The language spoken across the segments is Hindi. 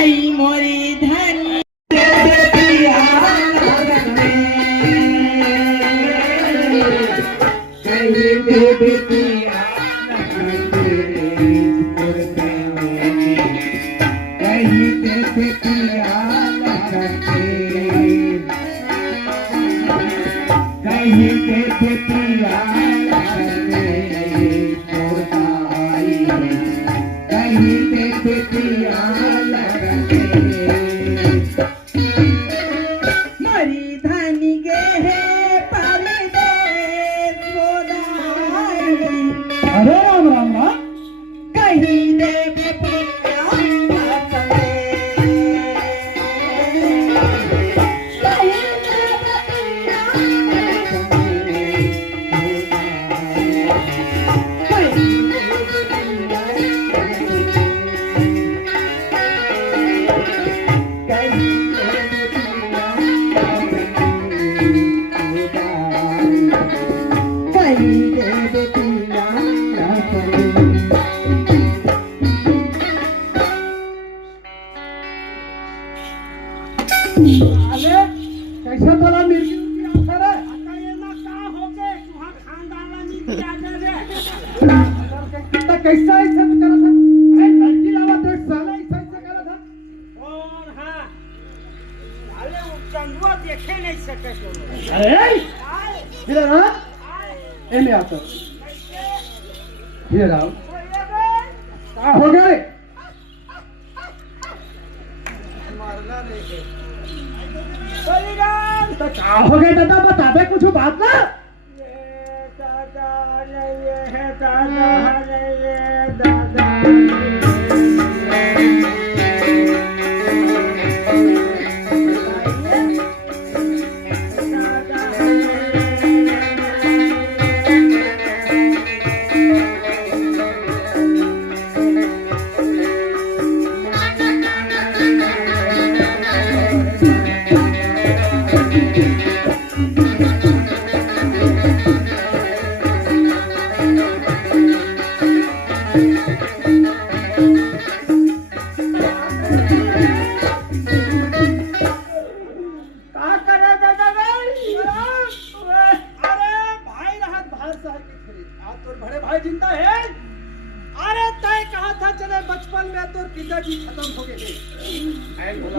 आई मोरी धनी कैसा तोला मिर्गी आखर है आता ये ना का हो के तुहा खानदान नी क्या दे कितना कैसा ऐसा करा था ए लड़की लावा तो साला ऐसा करा था और हां साले वो चंदुआ देखे नहीं सके तो अरे इधर आ ए में आता इधर आओ का हो गए मारना नहीं है बलिराम तो क्या हो गया दादा बता दे कुछ बात ना ये दादा नहीं है दादा नहीं है दादा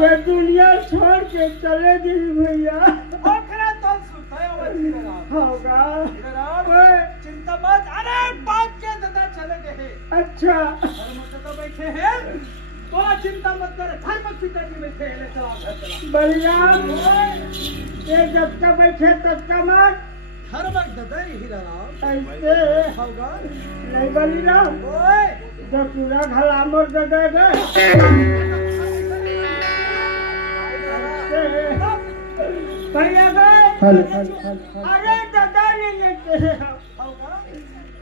ये दुनिया छोड़ के चले दी भैया तो होगा चिंता मत अरे बात के दादा चले गए अच्छा तो बैठे हैं तो चिंता मत कर धर्म पिताजी बैठे हैं चला बलिराम ये जब तक बैठे तब तक मत धर्म दादा ही राम ऐसे होगा नहीं बलिराम ओए जो पूरा घलामर दादा गए भैया गए अरे दादा नहीं लेते हैं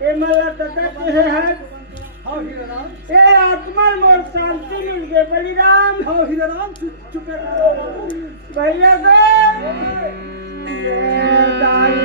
ये मला दादा के हैं ये आत्मा मोर शांति मिल गए बलिराम हो हीराराम चुप भैया गए ये दाई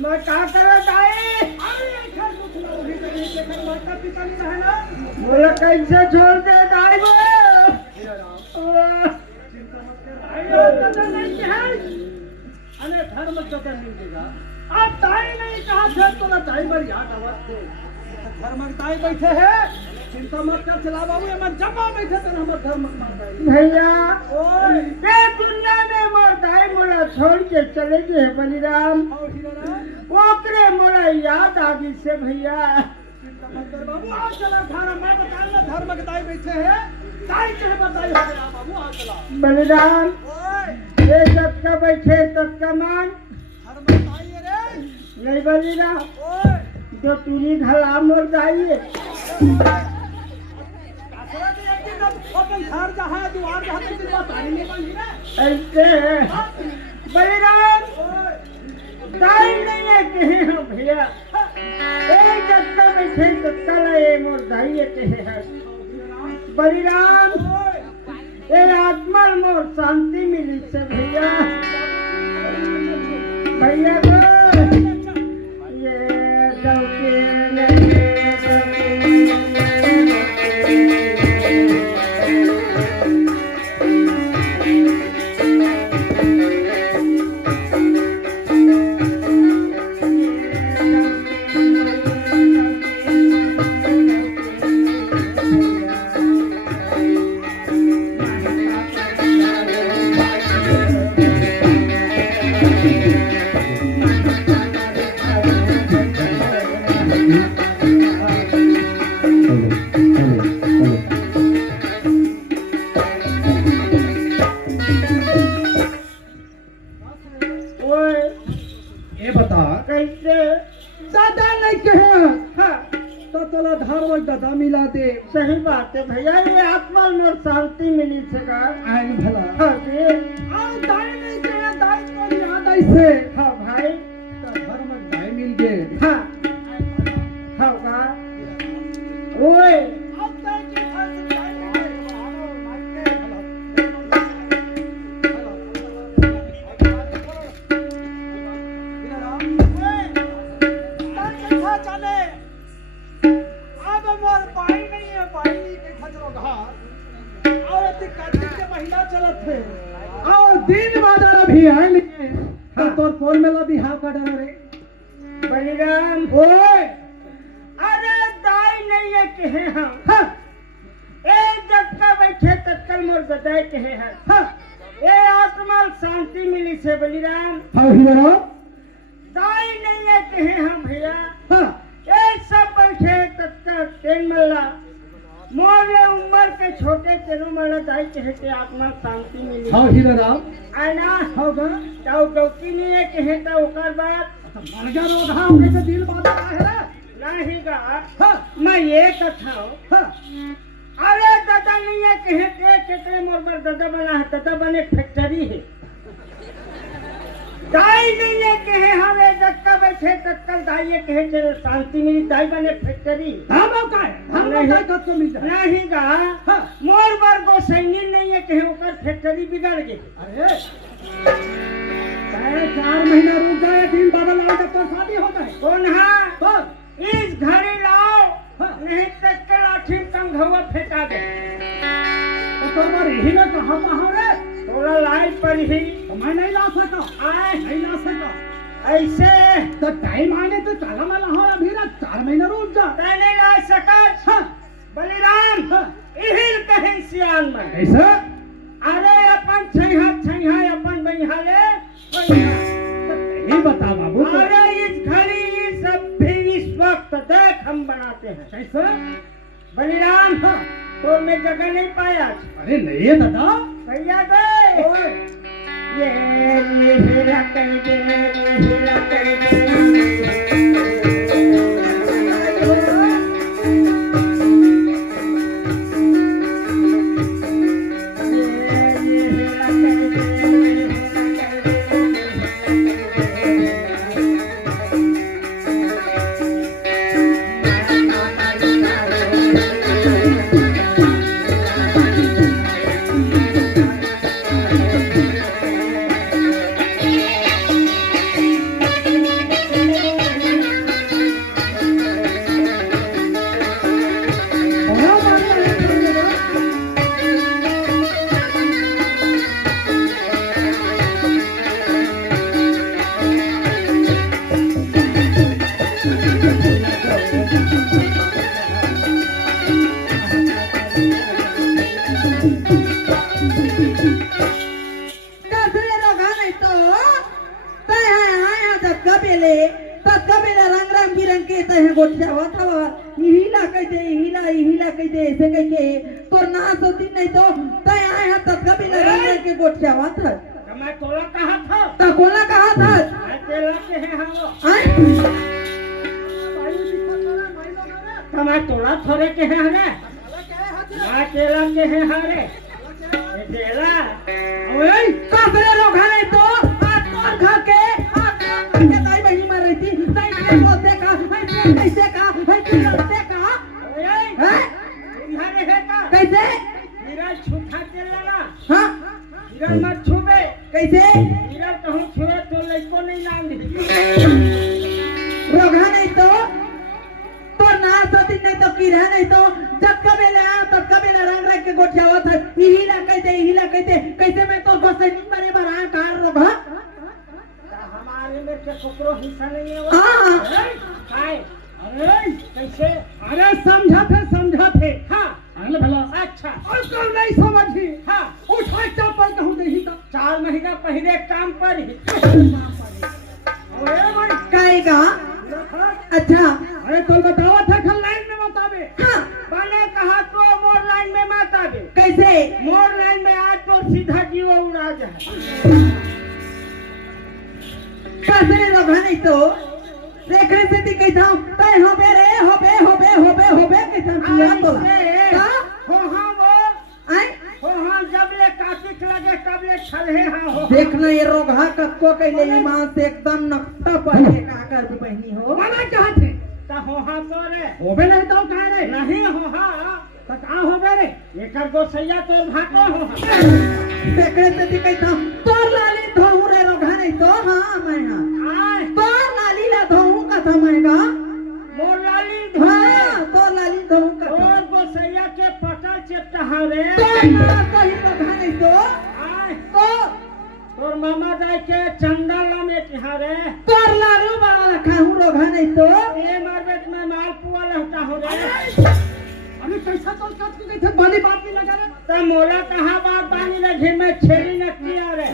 मैं क्या करो दाई बोले कैसे छोड़ दे दाई हमर याद आवत थे धर्मकताई बैठे है चिंता मत कर चला बाबू हम जमा बैठे तो हमर धर्मकताई भैया ओए ये दुनिया में मोरदाई मोला छोड़ के चले गए बलिराम आओ हीरा ओकरे मोला याद आ गई से भैया चिंता मत कर बाबू आ चला थाना मैं बताऊंगा धर्मकताई बैठे है काई के बताई हो गया बाबू आ चला बलिराम ओए ये जब का बैठे तब का मान धर्मकताई रे नहीं बलिराम ओए जो तुरी घला मोरदाई है कासरा के एक दिन अपन घर जहां द्वार जहां तक बात आ नहीं बन हीरा ऐसे बलिराम ओए दाई नहीं है कहे हो भैया एक जब का बैठे तब का ये मोरदाई है कहे है बलिराम ये आत्मा मोर शांति मिली से भैया भैया को ये दौके लगे ये बता कैसे दादा नहीं कहे हाँ तो चला धार्मिक दादा मिला दे सही बात है भैया ये आत्मा मोर शांति मिली सका आइन भला हाँ जी आ दाई नहीं कहे दाई को याद ऐसे हाँ भाई तो धर्मक दाई मिल गए हाँ हाँ का ओए अब दाई के घर से दाई चले अब मोर पाई नहीं है पाई के खजरो घर और कार्तिक के महीना चलत थे और दिन बादल भी है लिए तो तोर फोन में ला बिहाव का डर रे बलिराम ओए अरे दाई नहीं है कहे हम हाँ एक जब का बैठे तत्कल मोर गदाई कहे हैं हाँ ये आत्मा शांति मिली से बलिराम हाँ हीरो दाई नहीं है कहे हम भैया हाँ ये सब बैठे तत्कल तेन मल्ला मोरे उम्र के छोटे तेरू मल्ला दाई कहे के आत्मा शांति मिली हाँ हीरो राम आना होगा ताऊ गौती नहीं है कहे तो ओकर बात मर गया रो धाम के दिल बात है रे नहीं गा हाँ मैं ये कथा हाँ अरे दादा नहीं है कहे के मोर पर दादा बना है दादा बने फैक्ट्री है दाई नहीं है कहे हमें धक्का बैठे तत्कल दाई है कहे चलो शांति मिली दाई बने फैक्ट्री हम का है हम का कब को मिल जाए नहीं गा हाँ मोर बार गोसैनी नहीं है कहे ओकर फैक्ट्री बिगड़ गई अरे 4 महीना रुक जाए दिन बादल आए तब तो शादी हो जाए कौन हाँ तो इस घड़ी लाओ हाँ। नहीं तक के लाठी कंघवा फेंका दे तो तुम्हारे ही में कहाँ कहाँ रे थोड़ा लाई पर ही तो मैं नहीं ला सका आए नहीं ला सका ऐसे तो टाइम आने तो चला मैं ला अभी ना 4 महीना रुक जा मैं नहीं ला सका हाँ बलिराम हाँ इहिल कहीं सियान में कैसे अरे अपन छैहा अपन बनिहाले नहीं बता बाबू तो अरे इस घड़ी इस भी इस वक्त देख हम बनाते हैं कैसे बलिराम हाँ तो मैं जगह नहीं पाया अरे नहीं है दादा भैया गए ओए ये हीरा कर दे ये हीरा कर दे बेले तत्का बेला रंग रंग बिरंग के तहे गोठिया होत हवा इहिला कहते ऐसे कह के तोर ना सोती नहीं तो तय आए है तत्का बेला रंग रंग के गोठिया होत है मैं तोला कहा था तो कोला कहा था मैं तेला के है हम आए मैं तोला थोड़े के है रे मैं तेला के है हरे ये तेला ओए काफले लोग है तो आत्मार खा के ताई बहनी मर रही थी ताई के बोलते का कैसे का कैसे का ओए हैं इधर है का कैसे मेरा छूटा तेला हां मेरा मत छूबे कैसे मेरा कहूं छुए तो लइको नहीं नाम दी रोगा नहीं तो ना सोती नहीं तो कीड़ा नहीं तो जब कबेले आ तब कबेले रंग रंग के गोठियावत है इहिला कहते कैसे मैं तो गोसनी बड़े बड़ा कार रोगा हमारे में के कोकरो हिस्सा नहीं है हां हाय अरे कैसे अरे समझा थे हां अगले भला अच्छा और कल नहीं समझी हां उठा चप्पल कहूं नहीं तो 4 महीना पहले काम पर ही ओए भाई कहेगा अच्छा अरे तो बतावा था कल लाइन में बतावे हाँ मैंने कहा तो मोर लाइन में मत आवे कैसे मोर लाइन में आज तो सीधा जीव उड़ा जाए कैसे रोगा नहीं तो देखने से ती कहता हूं तय होबे कैसा किया तो हो हाँ वो आए हो हाँ जब ले कातिक लगे तब ले छलहे हाँ हो देखना ये रोगा कत्को कैले ईमान से एकदम नक्शा पहने का कर बहनी हो मना कहां थे ता हो हाँ तो रे होबे नहीं तो कहां रे नहीं हो हाँ तो कहां होबे रे एकर गोसैया तो भागो हो देखने से ती कहता हूं तोर लाली धोऊ रे रोगा नहीं तो हां मैं आय तोर लाली ला धोऊ का समझगा मोर लाली हां तोर लाली धोऊ का और गोसैया के पटल चेपटा रे तोर ना कहीं रोगा नहीं तो आय तो तोर मामा जाय के चंदन में तिहारे तोर लालू बड़ा रखा हूं रोगा नहीं तो ए मार्केट में माल पुआ रहता हो रे अरे कैसा तो कत के थे बड़ी बात नहीं लगा रे तो मोला कहाँ बात बानी रे घी में छेली न किया रे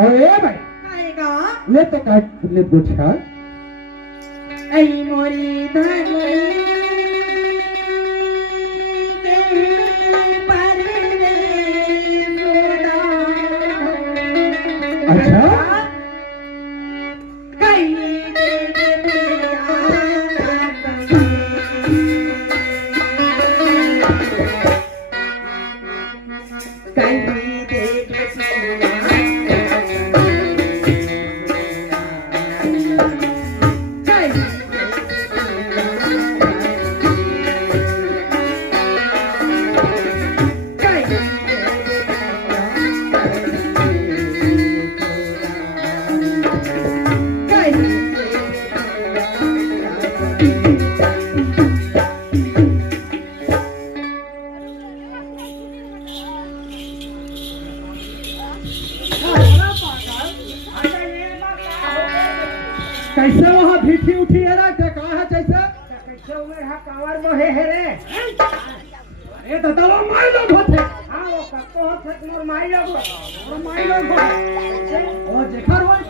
अरे भाई आएगा ले तो का ले पूछा ऐ मोरी धनी अच्छा कैसे वहाँ भीठी उठी है ना क्या कहा है कैसे कैसे उमेर हा कावर मोहे है रे ये तो दवा मार लोग होते हाँ वो कक्को हो थक मोर माई लोग और मार लोग होते और जेखर होई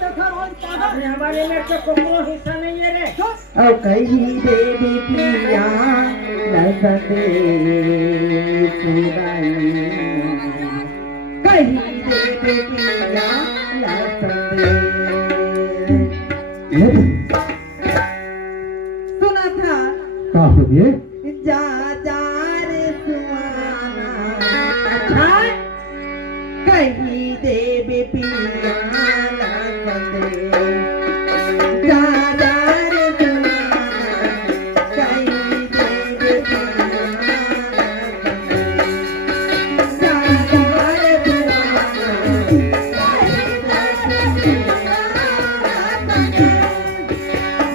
अभी हमारे में तो कोकरो हिस्सा नहीं है रे औ कही देवी पिया नसदे सुनाई कही देवी पिया नसदे सुना था का हो ये जा जा रे सुहाना अच्छा कही देवी पिया नसदे जा जा रे सुहाना कही देवी पिया नसदे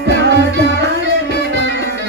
जा जा रे सुहाना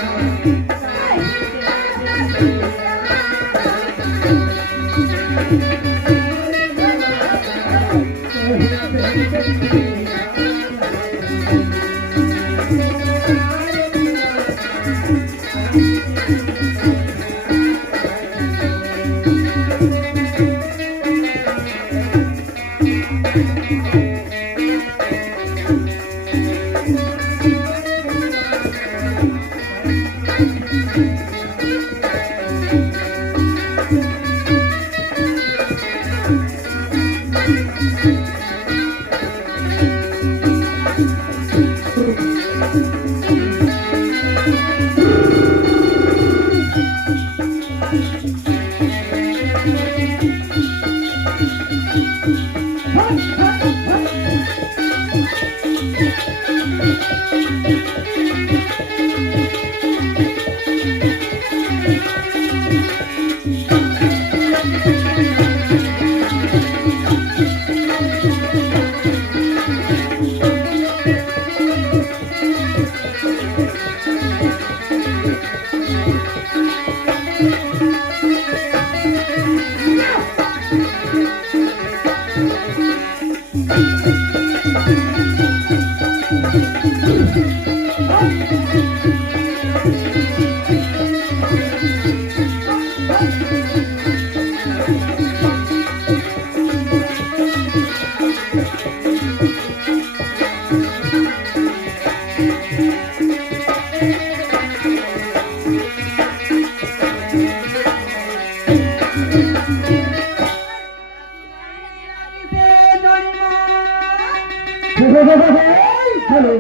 हेलो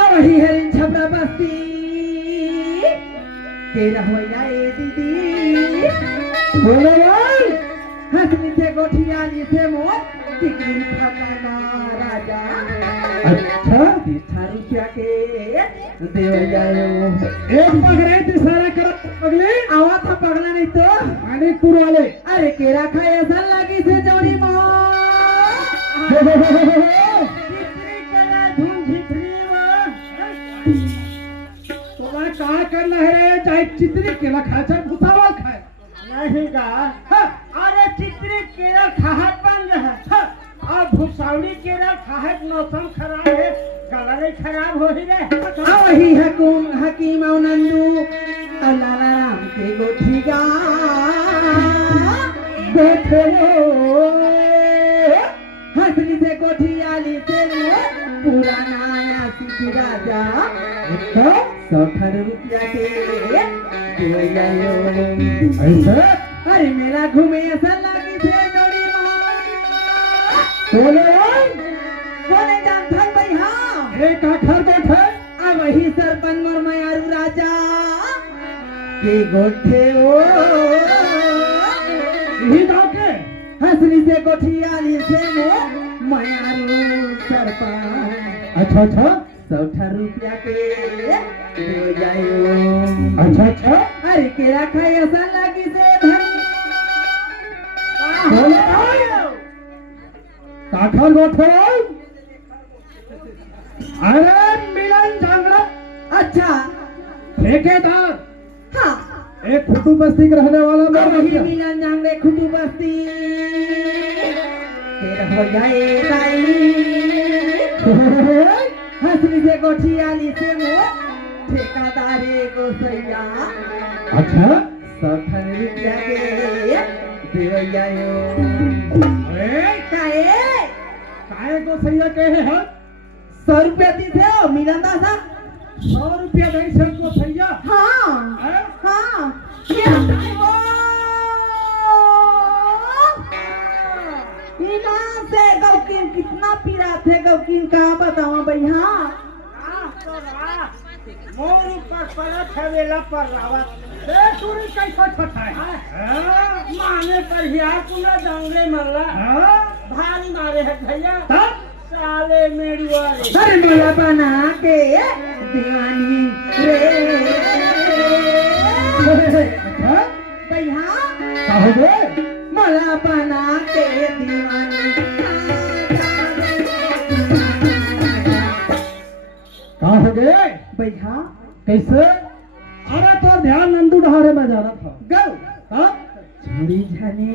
अब ही हरिन छपरा बस्ती तेरा होया ए दीदी बोलो भाई हंसनी से गोठिया से मोर टिकरी फकाना राजा अच्छा 30 रुपया के देवया एक पगड़े तिसारा कर पगले आवा था पगला नहीं तो आने पुरवाले अरे केरा खाए ऐसा लगी से जोड़ी मो कहा करना है चाहे चित्री केला खाए चाहे भूसावल खाए नहीं गा अरे चित्री केरल खाहत बन रहा और भूसावली केरल खाहत मौसम खराब है गला नहीं खराब हो ही रहे वही हकीम और नंदू अल्लाह राम के गोठीगा बैठे हंसनी से गोठियाली से पुराना आया सिटी राजा 100 रुपया के ऐसे अरे मेरा घूमे ऐसा लगी थे डोरी बोले जान था भाई हाँ एक आखर बैठे अब वही सरपंच मोर मयारू राजा के गोठे ओ यही गाँव के हंसनी से गोठियाली से वो मयारू सरपंच अच्छा 100 रुपया के दे जायो अच्छा अरे केरा खाए ऐसा लगी से धन बोलो काखर बैठे अरे मिलन जांगड़ा अच्छा ठेकेदार हाँ एक खुटू बस्ती के रहने वाला अब मेरा वही भैया। मिलन जांगड़े खुटू बस्ती तेरा हो जाए ताई हंसनी से गोठियाली से वो ठेकादारे को सैया अच्छा 100 रुपया के देवैया काहे को सैया कहे हैं 100 रुपया दी थे ओ मिलन दासा 100 रुपया नहीं से को सैया हाँ हैं? हाँ क्या मिलन से गौकीन कितना पीरा थे गौकीन का बताओ भैया मोर ऊपर परत है वेला पर रावत ए तूरी कैसा छठाए हैं माने पर हिया कुना दंगले मल्ला हैं भारी मारे है भैया तब साले मेरी वाले अरे मला बना के दीवानी रे अच्छा भैया का हो गए मला बना के दीवानी का हो गए भैया कैसे अरे तो ध्यान नंदू ढारे में जा रहा था गौ हाँ झुरी झनी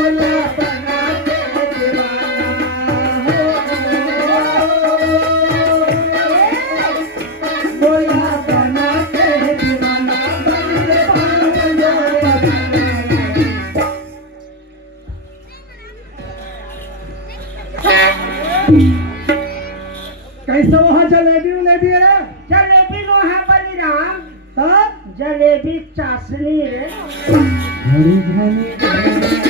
बोला बना के दीवाना बोला बना के दीवाना कैसे वहाँ जलेबी उलेबी है जलेबी नो है बलिराम तब जलेबी चाशनी रे झुरी झनी